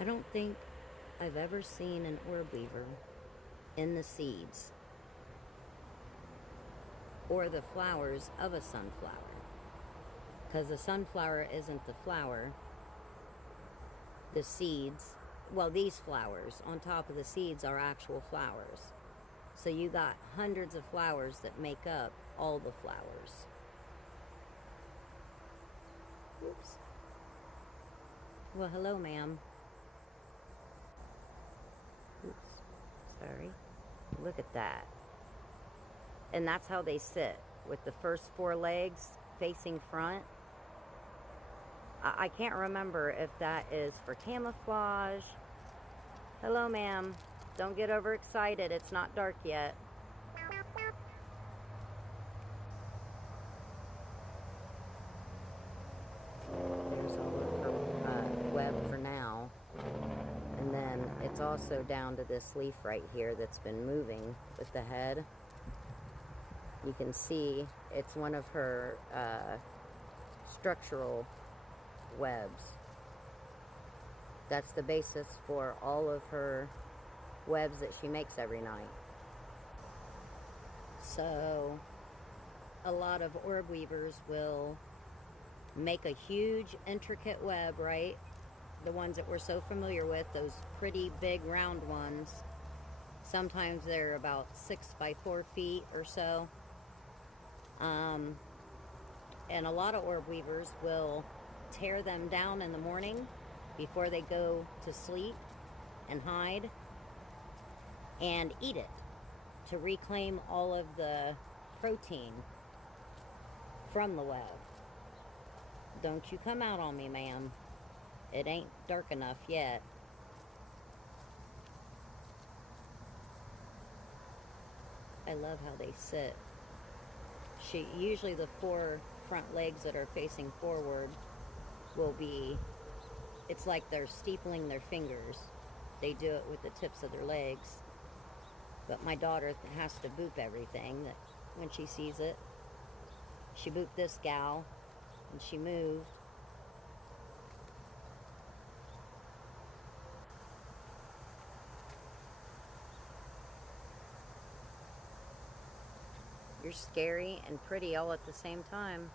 I don't think I've ever seen an orb weaver in the seeds or the flowers of a sunflower. Because the sunflower isn't the flower. The seeds, well, these flowers on top of the seeds are actual flowers. So you got hundreds of flowers that make up all the flowers. Oops. Well, hello, ma'am. Oops. Sorry. Look at that. And that's how they sit, with the first four legs facing front. I can't remember if that is for camouflage. Hello, ma'am. Don't get overexcited. It's not dark yet. There's all of her web for now. And then it's also down to this leaf right here that's been moving with the head. You can see it's one of her structural webs. That's the basis for all of her webs that she makes every night. So a lot of orb weavers will make a huge intricate web, right? The ones that we're so familiar with, those pretty big round ones. Sometimes they're about 6 by 4 feet or so. And a lot of orb weavers will tear them down in the morning before they go to sleep and hide and eat it to reclaim all of the protein from the web. Don't you come out on me, ma'am. It ain't dark enough yet. I love how they sit. Usually the four front legs that are facing forward will be, it's like they're steepling their fingers. They do it with the tips of their legs. But my daughter has to boop everything that when she sees it. She booped this gal and she moved. You're scary and pretty all at the same time.